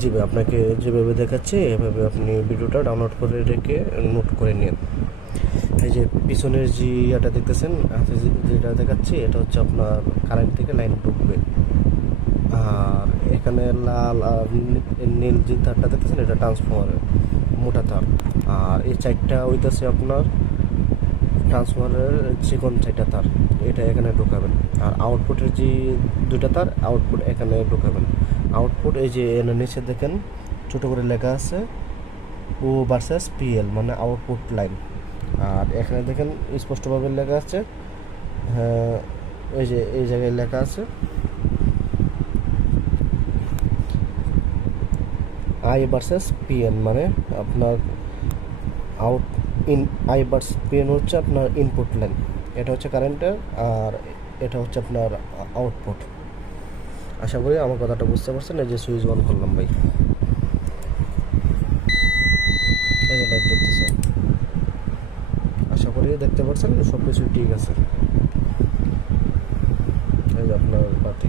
জি ভাই, আপনাকে যেভাবে দেখাচ্ছি এভাবে আপনি ভিডিওটা ডাউনলোড করে রেখে নোট করে নিন। এই যে পিছনের যে ইয়াটা দেখতেছেন হাতে যেটা দেখাচ্ছি এটা হচ্ছে আপনার কারেন্ট থেকে লাইন ঢুকবে। আর এখানে লাল আর নীল যে তারটা দেখতেছেন এটা ট্রান্সফরমারের মোটা তার। আর এই চারটা হইতেছে আপনার ট্রান্সফরমারের চিকন চারটা তার, এটা এখানে ঢোকাবেন। আর আউটপুটের যে দুটা তার আউটপুট এখানে ঢোকাবেন। আউটপুট এই যে এর নিচে দেখেন ছোটো করে লেখা আছে ও ভার্সেস পিএল মানে আউটপুট লাইন। আর এখানে দেখেন স্পষ্টভাবে লেখা আছে, হ্যাঁ এই যে এই জায়গায় লেখা আছে আই ভার্সেস পিএন মানে আপনার out in I versus PN হচ্ছে আপনার ইনপুট লাইন, এটা হচ্ছে কারেন্টের, আর এটা হচ্ছে আপনার আউটপুট। আশা করি আমার কথাটা বুঝতে পারছেন। এই যে সুইচ অন করলাম ভাই, এই যে লাইট জ্বলতেছে, আশা করি দেখতে পাচ্ছেন সব কিছু ঠিক আছে। এই যে আপনার বাতি।